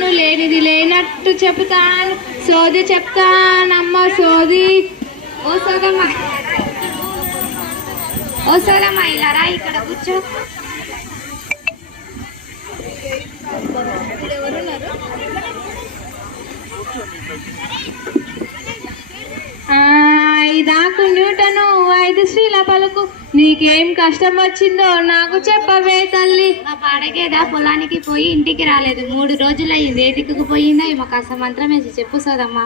చెబుతాను, లేనిది లేనట్టు చెబుతాను, సోది చెప్తానమ్మ సోది. ఓ సోదమ్మ, ఓ సోదమ్మ, ఇలా రా, ఇక్కడ కూర్చో. ఐదాకు న్యూటను 5 శ్రీల పలుకు, నీకేం కష్టం వచ్చిందో నాకు చెప్పవే తల్లి. మా పాడగేదా పొలానికి పోయి ఇంటికి రాలేదు, 3 రోజులు అయ్యింది. ఏ దిక్కుకు పోయిందో ఏమో, కాస్త మంత్రం వేసి చెప్పు సోదమ్మ.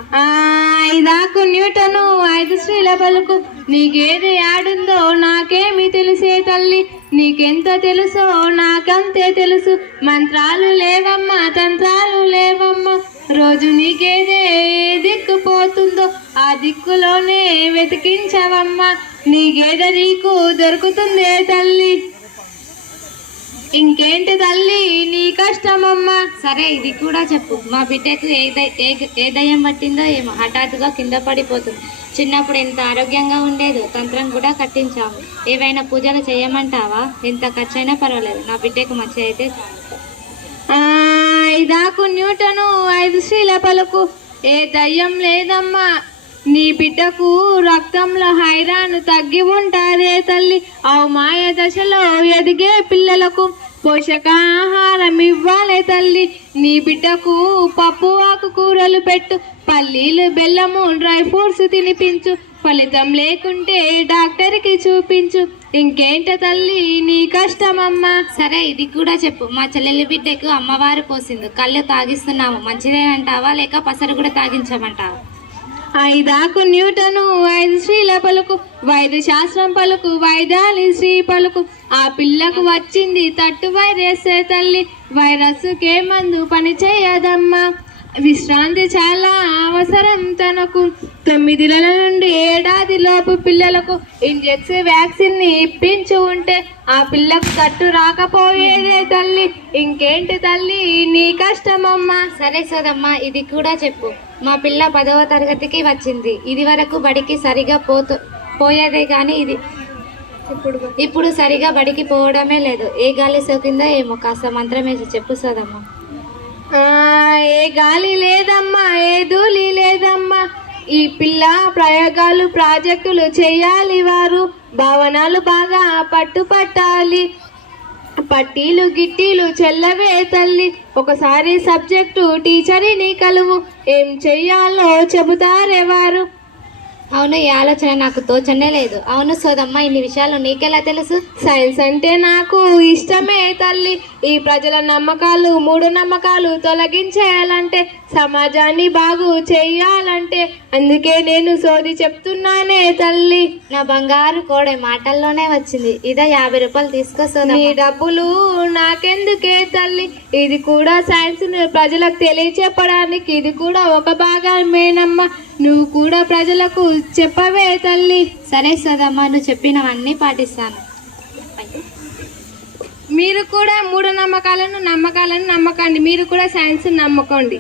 ఐదాకు న్యూటను 5 శ్రీల పలుకు, నీకేది యాడుందో నాకేమి తెలిసే తల్లి. నీకెంత తెలుసో నాకంతే తెలుసు, మంత్రాలు లేవమ్మా తంత్రాలు లేవమ్మా. రోజు నీకేదే దిక్కుపోతుందో ఆ దిక్కులోనే వెతికించవమ్మా, నీకేద నీకు దొరుకుతుందే తల్లి. ఇంకేంటి తల్లి నీ కష్టమమ్మా. సరే, ఇది కూడా చెప్పు. మా బిడ్డకు ఏ దయ్యం పట్టిందో ఏమో, హఠాత్తుగా కింద పడిపోతుంది. చిన్నప్పుడు ఎంత ఆరోగ్యంగా ఉండేదో, తంత్రం కూడా కట్టించాము. ఏవైనా పూజలు చేయమంటావా? ఎంత ఖర్చైనా పర్వాలేదు, నా బిడ్డకు మంచి అయితే. ఐదాకు న్యూటను 5 శ్రీల పలుకు, ఏ దయ్యం లేదమ్మా. నీ బిడ్డకు రక్తంలో ఐరన్ తగ్గి ఉంటారే తల్లి. మాయ దశలో ఎదిగే పిల్లలకు పోషకాహారం ఇవ్వాలి తల్లి. నీ బిడ్డకు పప్పు ఆకుకూరలు పెట్టు, పల్లీలు బెల్లము డ్రై ఫ్రూట్స్ తినిపించు. ఫలితం లేకుంటే డాక్టర్కి చూపించు. ఇంకేంట తల్లి నీ కష్టమమ్మా. సరే, ఇది కూడా చెప్పు. మా చెల్లెలి బిడ్డకు అమ్మవారు పోసింది, కళ్ళు తాగిస్తున్నాము, మంచిదేనంటావా లేక పసరు కూడా తాగించమంటావా? ఐదాకు న్యూటను 5 శ్రీల పలుకు, వైద్య శాస్త్రం పలుకు, వైద్యాలి శ్రీ పలుకు. ఆ పిల్లకు వచ్చింది తట్టు వైరస్ తల్లి, వైరస్కే మందు పని చేయదమ్మా. విశ్రాంతి చాలా అవసరం తనకు. 9 నెలల నుండి 1 ఏడాది లోపు పిల్లలకు ఇంజెక్షన్ వ్యాక్సిన్ ని ఇప్పించి ఉంటే ఆ పిల్లకు తట్టు రాకపోయేదే తల్లి. ఇంకేంటి తల్లి నీ కష్టమమ్మా. సరే సోదమ్మ, ఇది కూడా చెప్పు. మా పిల్ల 10వ తరగతికి వచ్చింది. ఇది వరకు బడికి సరిగా పోయేదే కానీ ఇప్పుడు సరిగా బడికి పోవడమే లేదు. ఏ గాలి సోకిందో ఏమో, కాస్త మంత్రం వేసి చెప్పు సోదమ్మ. ఏ గాలి లేదమ్మా, ఏ ధూళి లేదమ్మా. ఈ పిల్ల ప్రయోగాలు ప్రాజెక్టులు చేయాలి, వారు భావనలు బాగా పట్టాలి. పట్టీలు గిట్టీలు చెల్లవే తల్లి. ఒకసారి సబ్జెక్టు టీచర్ని కలువు, ఏం చెయ్యాలో చెబుతారే వారు. అవును, ఈ ఆలోచన నాకు తోచనే లేదు. అవును సోదమ్మ, ఇన్ని విషయాలు నీకెలా తెలుసు? సైన్స్ అంటే నాకు ఇష్టమే తల్లి. ఈ ప్రజల నమ్మకాలు మూఢనమ్మకాలు తొలగించేయాలంటే, సమాజాన్ని బాగు చేయాలంటే, అందుకే నేను సోది చెప్తున్నానే తల్లి. నా బంగారు కోడె మాటల్లోనే వచ్చింది. ఇదా 50 రూపాయలు తీసుకో. నీ డబ్బులు నాకెందుకే తల్లి. ఇది కూడా సైన్స్ ప్రజలకు తెలియచెప్పడానికి ఇది కూడా ఒక భాగమేనమ్మా. నువ్వు కూడా ప్రజలకు చెప్పవే తల్లి. సరే సోదమ్మ, నువ్వు చెప్పినవన్నీ పాటిస్తాను. మీరు కూడా మూఢనమ్మకాలను నమ్మకండి. మీరు కూడా సైన్స్ నమ్మకండి.